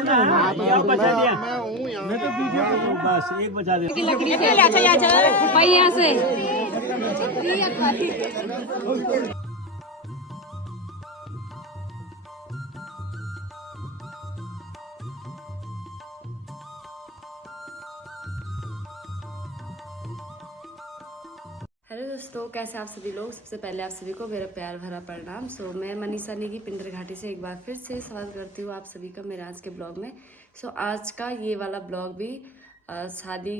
बचा दिया मैं तो पीछे बस एक बचा दिया से हेलो दोस्तों, कैसे आप सभी लोग। सबसे पहले आप सभी को मेरा प्यार भरा प्रणाम। मैं मनीषा नेगी पिंडर घाटी से एक बार फिर से स्वागत करती हूँ आप सभी का मेरे आज के ब्लॉग में। आज का ये वाला ब्लॉग भी शादी,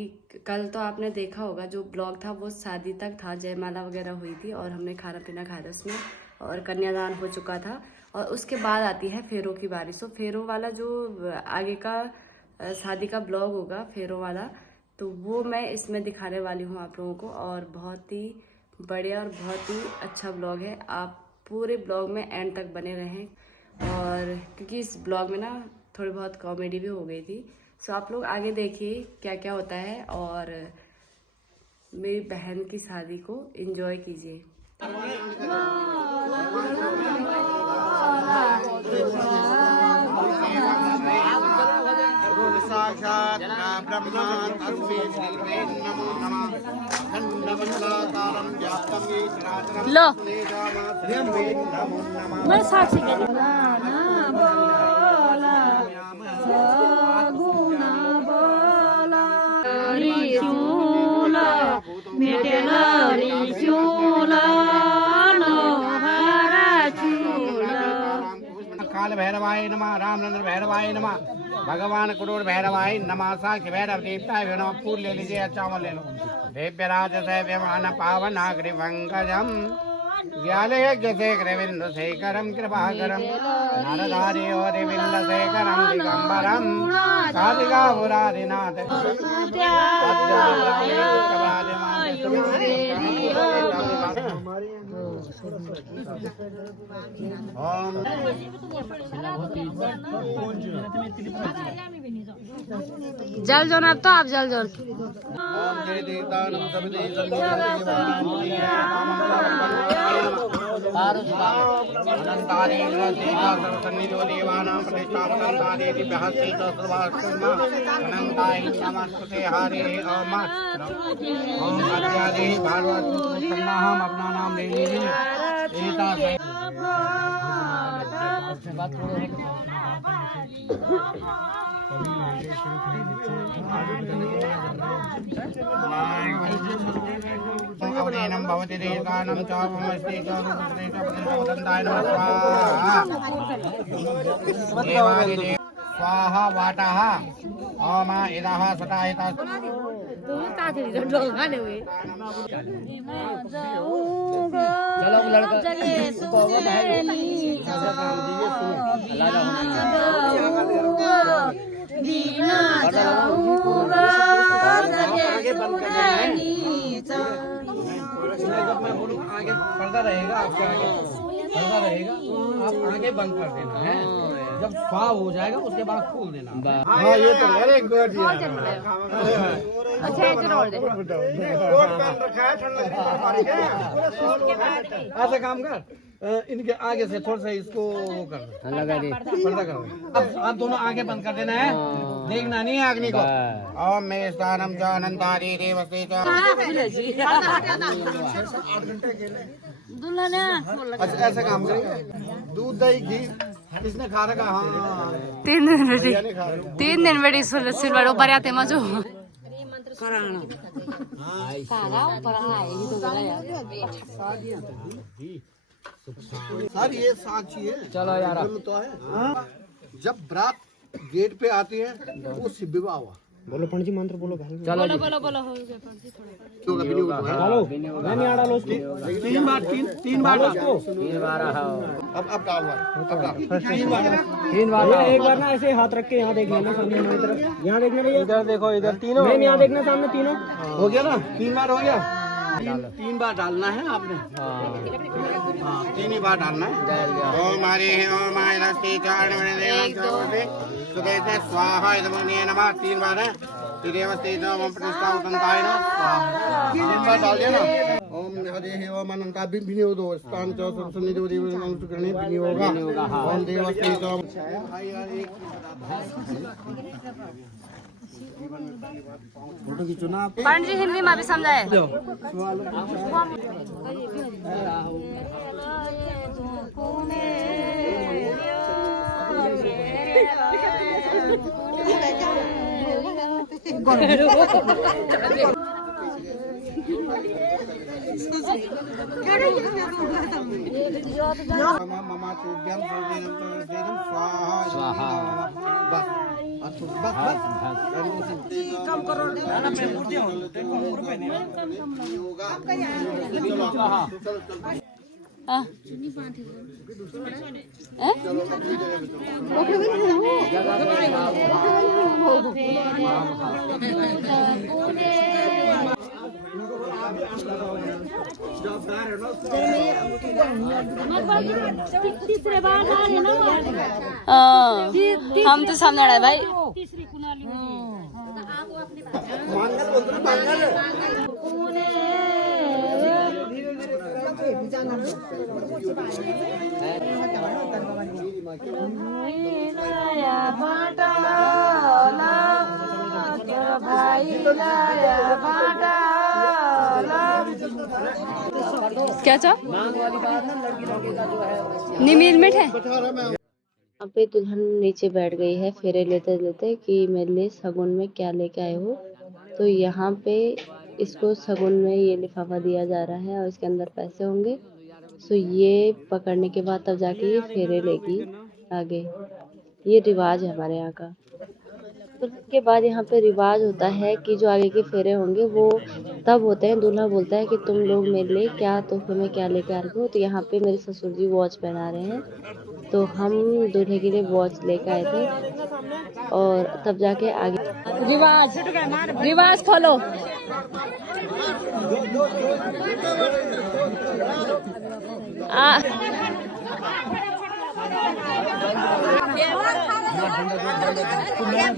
कल तो आपने देखा होगा जो ब्लॉग था वो शादी तक था, जयमाला वगैरह हुई थी और हमने खाना पीना खाया था उसमें और कन्यादान हो चुका था। और उसके बाद आती है फेरों की बारी। फेरों वाला जो आगे का शादी का ब्लॉग होगा फेरों वाला, तो वो मैं इसमें दिखाने वाली हूँ आप लोगों को। और बहुत ही बढ़िया और बहुत ही अच्छा ब्लॉग है, आप पूरे ब्लॉग में एंड तक बने रहें। और क्योंकि इस ब्लॉग में ना थोड़ी बहुत कॉमेडी भी हो गई थी। आप लोग आगे देखिए क्या क्या होता है और मेरी बहन की शादी को एंजॉय कीजिए। साक्षात् ब्रह्मा तस्मै श्रीवे नमो नमः। खंडमंडलाकारं व्याप्तं येन लो नमो नमः। मैं साक्षी के काल भैरवाय नमः। रामचंद्र भैरवाय नमः। भगवान क्रूर भैरवाय नमः। साक्षी भैरव देवताय नमः। फूल ले लीजिए, चावल ले लो। दिव्यराज सेव्यमान पावनाग्रि पंकजम ज्ञान यज्ञ शेखर बिंदु शेखरम कृपाकरम नारदारी और बिंद शेखरम दिगंबरम कार्तिकापुरादिनाथ जल जोन अब तो आप जल जोन हम अपना नाम ले लीजिए। अवनेनं भवति देकानं चापमस्ति चारुपुत्रे चापदन्ताय नमः स्वाहा। स्वाहा वाटाः ओम इदः सतायता मैं बोलूँ आगे पर्दा रहेगा, आपके आगे पर्दा रहेगा, आप आगे बंद कर देना है। जब स्वा हो जाएगा उसके बाद खोल देना। हाँ ये तो वेरी गुड। अच्छा ऐसा काम कर, इनके आगे से थोड़ा सा इसको वो कर लगा दे, पर्दा कर। अब दोनों आगे बंद कर देना है, देखना नहीं है अग्नि को। ओम मे स्थानम च अनंतारी देवसे च। अच्छा ऐसा काम करेंगे, दूध दही घी किसने खा रखा? हाँ 3 दिन बेटी सिलवर ऊपर आते मजो कराना सर ये साक्षी है। चलो यार तो है। जब बारात गेट पे आती है तो वो विवाह हुआ। बोलो पंडित जी मंत्र बोलो। चलो बोलो हो गया पंडित थोड़ा हेलो मैं नहीं आ रहा उसको 3 बार 3 बार उसको 3 बार। अब डाल भाई 3 बार एक बार ना ऐसे हाथ रख के यहाँ देख लेना सामने हमारी तरफ। यहाँ देखना भैया, इधर देखो, इधर तीनों मैं यहाँ देखना सामने तीनों। हो गया ना, 3 बार हो गया। 3 बार डालना है आपने। हाँ 3 ही बार डालना है। ओम हरि ओम आयनस्ति चारण सुदेशे स्वाहा इदमुने नमः 3 बार है। त्रिदेवस्ते ओम प्रतिष्ठा उतंताय नमः स्वाहा 3 बार डाल दिया ना। ओम ओम हरे हेव मनंता विनियोगो स्थान च संसनिधि देवगणे विनियोगा ओम देवस्ते च फोटो खींचना पंडित जी हिंदी में भी समझाए। ममा तुभ्यं सर्वेदं स्वाहा बस कम करो तीसरे बार आ रहे ना हम तो सामने रहे भाई। तीसरी कुनाली क्या चाह निमील मिठ है। अब पे दुल्हन नीचे बैठ गई है फेरे लेते लेते कि मेरे लिए सगुन में क्या लेके आए हो। तो यहाँ पे इसको सगुन में ये लिफाफा दिया जा रहा है और इसके अंदर पैसे होंगे। सो ये पकड़ने के बाद तब जाके ये फेरे लेगी आगे। ये रिवाज है हमारे यहाँ का। तो उसके बाद यहाँ पे रिवाज होता है कि जो आगे के फेरे होंगे वो तब होते हैं। दूल्हा बोलता है कि तुम लोग मेरे लिए क्या तोहफे में क्या लेके आ रहे हो। तो यहाँ पे मेरे ससुर जी वॉच पहना रहे हैं, तो हम दूल्हे के लिए वॉच लेके आए थे और तब जाके आगे रिवाज खोलो।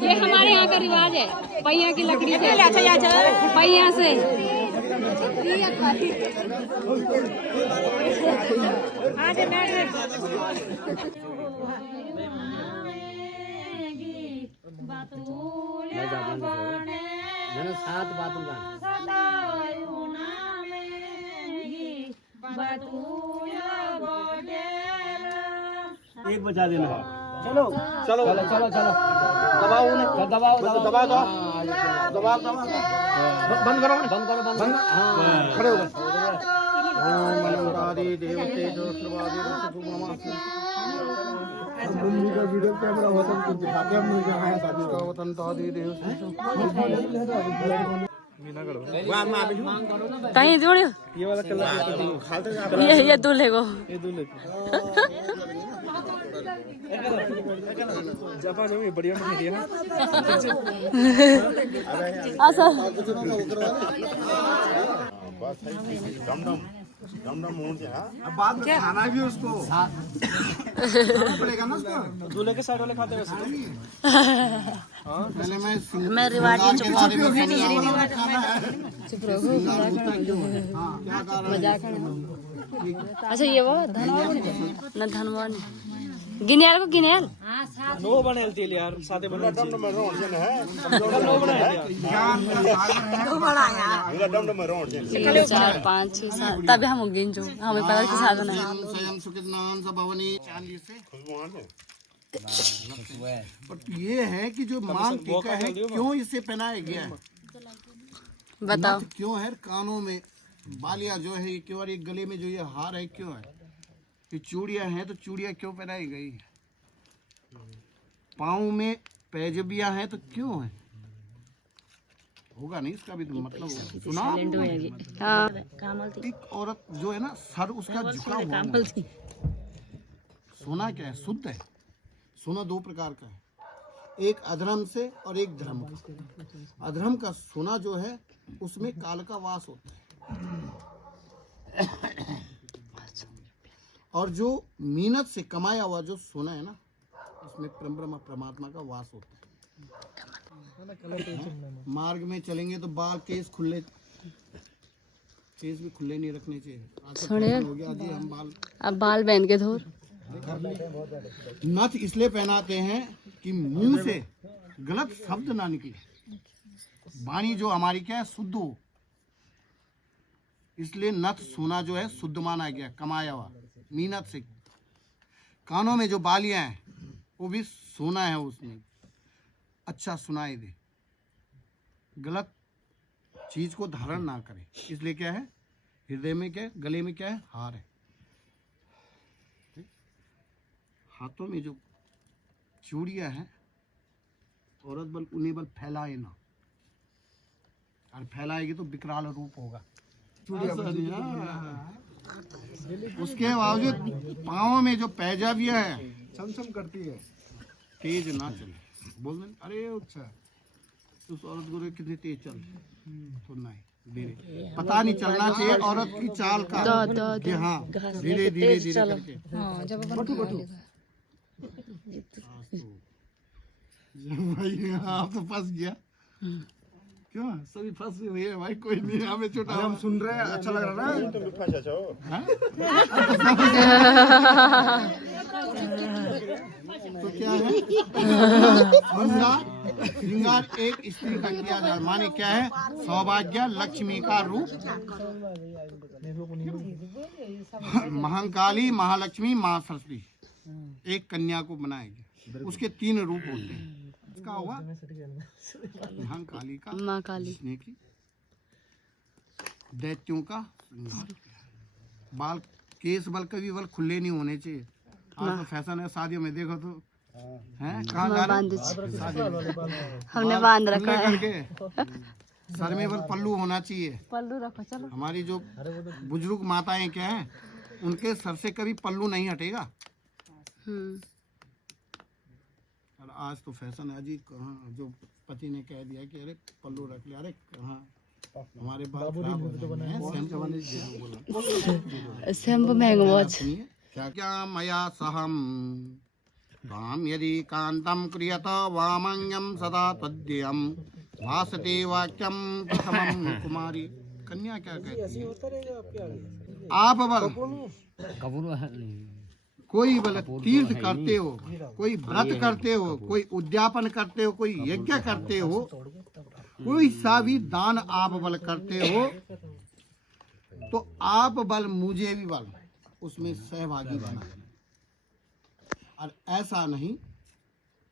ये हमारे यहाँ का रिवाज है। पहिया की लकड़ी से पहिया से मैंने 7 बात एक बजा देना। चलो चलो चलो चलो चलो दबाओ उन्हें दबाओ दबाओ दबाओ बंद करो बंद करो बंद खड़े हो गए। देवते मुंबई का वीडियो कैमरा वतन को दिखाते हम लोग यहाँ शादी का वतन तादी देव कहीं जोड़ियो ये वाला कलर ये दूल्हे को जापान में बढ़िया मटेरियल अब बाद में खाना भी उसको पड़ेगा ना उसको। दूल्हे के साइड वाले खाते वैसे पहले मैं रिवाड़ी अच्छा ये वो धनवा न धनवा गिनेल को गिनेल नो बनेलती यार साथे बने डम में रोड जन है नो बनाया 3 4 5 6 7 तभी हम गिन जो हमें पता कि साधन है। स्वयं सुकितनान सभवनी चांदी से बट ये है कि जो मांग टीका है क्यों इसे पहनाया गया है बताओ क्यों है कानों में बालियां जो है क्यों और ये गले में जो ये हार है क्यों है। ये चूड़ियां हैं तो चूड़ियां क्यों पहनाई गई है। पाँव में पैजबियां हैं तो क्यों है होगा नहीं इसका भी तो मतलब सुना। एक औरत जो है ना सर उसका झुका हुआ है। सोना क्या है शुद्ध है। सोना 2 प्रकार का है, एक अधर्म से और एक धर्म का। अधर्म का सोना जो है उसमें काल का वास होता है और जो मेहनत से कमाया हुआ जो सोना है ना उसमें परब्रह्म परमात्मा का वास होता है। मार्ग में चलेंगे तो बाल केस खुले केस भी खुले नहीं रखने चाहिए। आज तो सुनिए। फैशन हो गया जी, हम बाल अब बाल बहन के धोर। नथ इसलिए पहनाते हैं कि मुंह से गलत शब्द ना निकले, वाणी जो हमारी क्या है शुद्ध हो, इसलिए नथ सोना जो है शुद्ध माना गया, कमाया हुआ मेहनत से। कानों में जो बालियां हैं वो भी सोना है, उसमें अच्छा सुनाई दे, गलत चीज को धारण ना करे, इसलिए क्या है हृदय में क्या है, गले में क्या है हार है, हाथों में जो चूड़ियां हैं औरत बल उन्हें बल फैलाए ना, और फैलाएगी तो विकराल रूप होगा। उसके बावजूद पाँव में जो पैजाबियां है चमचम करती है। तेज ना चले, बोल दें अरे अच्छा उस औरत को कितनी तेज चल, तो नहीं धीरे, पता नहीं चलना चाहिए औरत की चाल का कि हाँ धीरे धीरे धीरे करके। भाई आप तो फंस गया, क्यों सभी फंसे हुए हैं भाई, कोई नहीं हमें छोटा, हम सुन रहे हैं, अच्छा लग रहा है ना। तो क्या है श्रृंगार एक स्त्री का किया जाए, माने क्या है सौभाग्य लक्ष्मी का रूप, महाकाली महालक्ष्मी माँ सरस्वती एक कन्या को बनाएगी, उसके 3 रूप होते हैं। इसका हुआ महाकाली का माँ काली, जिसने की दैत्यों का श्रृंगार, बाल केस बल कभी बल खुले नहीं होने चाहिए। आज तो फैशन है शादियों में, देखो तो हैं कहाँ जा रहे हैं? हमने बांध रखा है। करके सर में बल पल्लू होना चाहिए, पल्लू रखो चलो। हमारी जो बुजुर्ग माताएं क्या हैं उनके सर से कभी पल्लू नहीं हटेगा। और आज तो फैशन है जी, कहाँ जो पति ने कह दिया कि अरे पल्लू रख ले, अरे कहाँ हमारे बाल खराब हो जाएंगे। शैम्पू महंगा वॉच क्या क्या मया सहम काम यदि कांतम क्रियत वामंगम सदा तद्यम भासते वाक्यम प्रथमम कुमारी। कन्या क्या कहती है, आप बल कोई बल तीर्थ करते हो, कोई व्रत करते हो, कोई उद्यापन करते हो, कोई यज्ञ करते हो, कोई सा भी दान आप बल करते हो, तो आप बल मुझे भी बल उसमें सहभागी बना। और ऐसा नहीं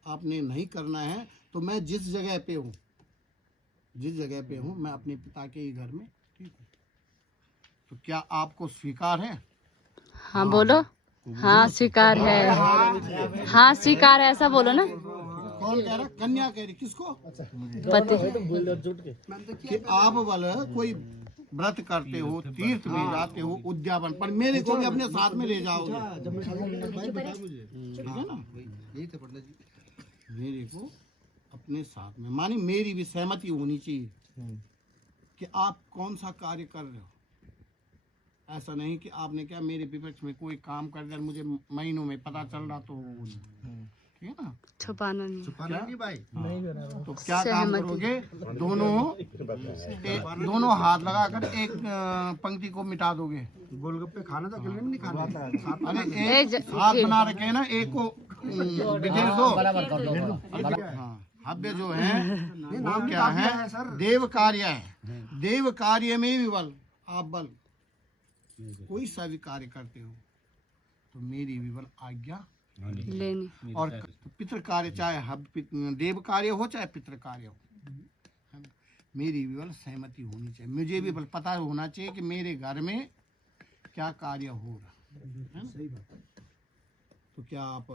आपने नहीं करना है, तो मैं जिस जगह पे हूँ, जिस जगह पे हूँ मैं अपने पिता के ही घर में, ठीक है, तो क्या आपको स्वीकार है? हाँ बोलो, हाँ स्वीकार है, हाँ स्वीकार है, ऐसा बोलो ना। कौन कह रहा? कन्या कह रही, किसको? पति। कि आप वाला कोई व्रत करते हो, तीर्थ में जाते हो, उद्यापन, पर मेरे को भी अपने साथ में ले जाओगे, ठीक है ना? यही तो पंडित जी, मेरे को अपने साथ में, मानी मेरी भी सहमति होनी चाहिए कि आप कौन सा कार्य कर रहे हो। ऐसा नहीं कि आपने क्या मेरे विपक्ष में कोई काम कर दिया, मुझे महीनों में पता चल रहा, तो ठीक है ना, छुपाना नहीं, छुपाना नहीं भाई। तो क्या काम करोगे, दोनों हाथ लगाकर एक पंक्ति को मिटा दोगे। गोलगप्पे खाना था, अकेले में नहीं खाना। अरे एक हाथ बना रखे हैं ना, एक को विदेश दो। हाँ, हव्य जो है वो क्या है, देव कार्य है। देव कार्य में भी बल, आप बल कोई सा भी कार्य करते हो तो मेरी भी बल आज्ञा लेनी। और पितृ कार्य, चाहे देव कार्य हो चाहे पितृ कार्य हो, मेरी भी बल सहमति होनी चाहिए। मुझे भी बल पता होना चाहिए कि मेरे घर में क्या कार्य हो रहा है। सही बात। तो क्या आप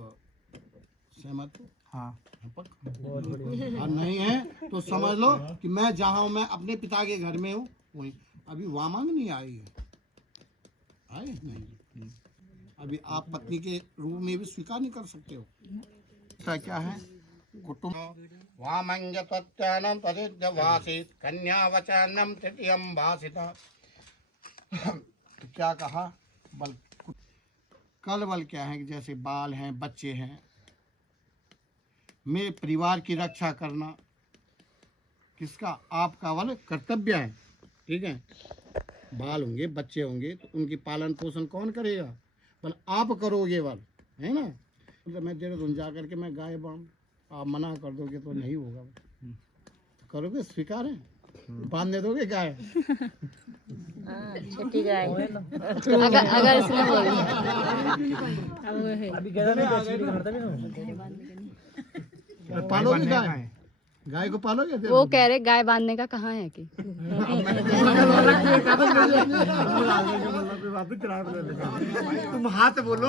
सहमत हो? हाँ। और नहीं है तो समझ लो कि मैं जहाँ हूँ, मैं अपने पिता के घर में हूँ, वही अभी वामांग नहीं आई है, आए नहीं, अभी आप पत्नी के रूप में भी स्वीकार नहीं कर सकते हो। क्या है कुटुंब वामंग तत्यानम तदिद्य भासित कन्या वचनम तृतीयम भासिता। तो क्या कहा, बल कल बल क्या है कि जैसे बाल हैं, बच्चे हैं, मेरे परिवार की रक्षा करना किसका, आपका बल कर्तव्य है, ठीक है। बाल होंगे, बच्चे होंगे, तो उनकी पालन पोषण कौन करेगा? बल आप करोगे, बल है ना। मतलब मैं देहरादून जा करके मैं गाय बांध, आप मना कर दोगे तो नहीं होगा। तो करोगे, स्वीकार है, बांधने दोगे गाय? छोटी गाय अगर इसमें बोल अभी गया ना पालोगे गाय? गाय को पालोगे? वो कह रहे गाय बांधने का कहाँ है कि तुम हाथ बोलो,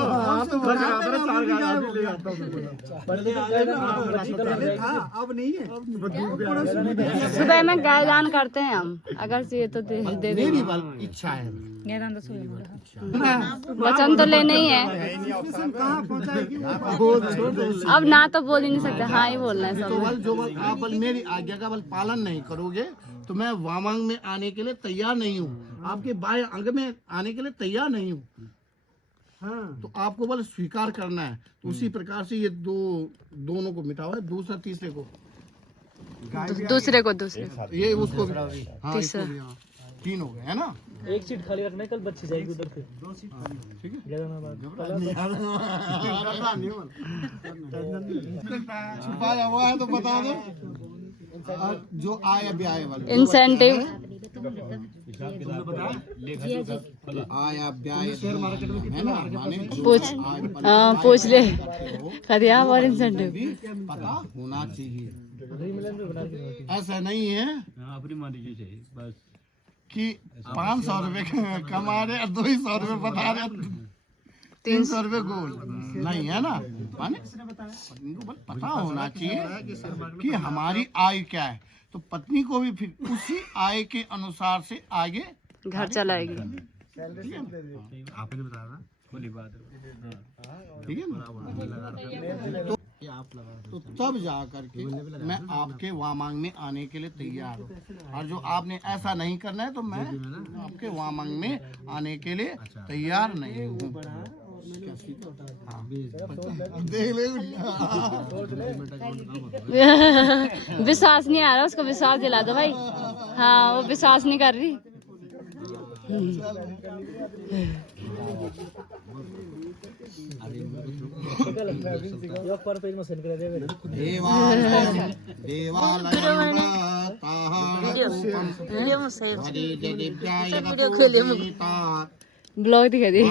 अब नहीं है। सुबह में गाय दान करते हैं हम, अगर चाहिए तो दे दे देंगे। मेरी बल इच्छा है, वचन तो लेने ही है, अब ना तो बोल ही नहीं सकते, हाँ ही बोलना है तो सब। बल जो बल आप बल मेरी आज्ञा का बल पालन नहीं करोगे तो मैं वामांग में आने के लिए तैयार नहीं हूँ, आपके बाएं अंग में आने के लिए तैयार नहीं हूँ। हाँ, तो आपको बल स्वीकार करना है। तो उसी प्रकार से ये दोनों को मिटाओ है, दूसरा तीसरे को, दूसरे को दूसरे ये उसको भी, हाँ, तीसरा। इसको भी, हाँ, 3 हो गए है ना। एक सीट खाली रखना है, कल बच्ची जाएगी उधर से। ठीक है, छुपाया हुआ है तो बता दो। और जो आए ब्याह वाले इंसेंटिव आया ब्याह है ना, माने पूछ, हाँ पूछ ले खदिया और इंसेंटिव भी पता होना चाहिए। ऐसा नहीं है अपनी मर्जी से बस कि 500 रुपए कमा रहे और 200 रुपए बता रहे, 300 रुपए गोल नहीं है ना। माने पत्नी को बस पता होना चाहिए कि हमारी आय क्या है, तो पत्नी को भी फिर उसी आय के अनुसार से आगे घर चलाएगी। आपने बताया खुली बात ठीक है ना। तो तब जा करके मैं आपके वामांग में आने के लिए तैयार हूँ। और जो आपने ऐसा नहीं करना है तो मैं आपके वामांग में आने के लिए तैयार नहीं हूँ। देख ले, विश्वास नहीं आ रहा, उसको विश्वास दिला दो भाई। हाँ वो विश्वास नहीं कर रही। पर पेज में सेंड कर दे मेरे। ब्लॉग दिखा दे।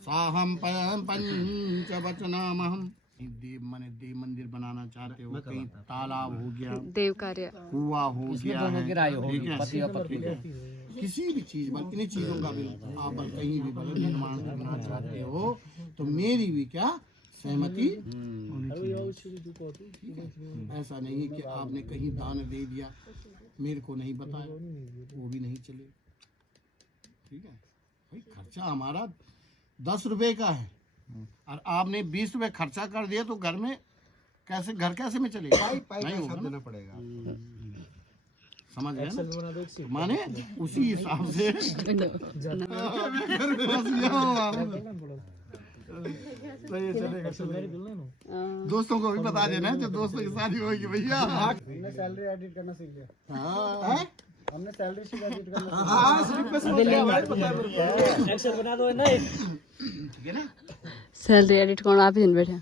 साहम पंच वचनामहम। देव माने देव मंदिर बनाना चाहते हो, कहीं तालाब हो गया, देव कार्य, कुआ हो गया है, ठीक है, किसी भी चीज बल इन्हीं चीजों का भी आप बल कहीं भी बल निर्माण करना चाहते हो तो मेरी भी क्या सहमति होनी चाहिए। ऐसा नहीं है कि आपने कहीं दान दे दिया, मेरे को नहीं बताया, वो भी नहीं चले। ठीक है भाई, खर्चा हमारा 10 रुपए का है और आपने 20 रुपए खर्चा कर दिया तो घर में कैसे, घर कैसे में चलेगा? नहीं होगा, देना पड़ेगा। समझ गए ना? माने उसी हिसाब से दोस्तों को भी बता देना, जो दोस्तों की शादी होगी भैया। हमने सैलरी एडिट करना सीख लिया। हमने सैलरी शीट एडिट एक्सेल बना दो ना। सैलरी एडिट कौन आप ही दिन बैठे।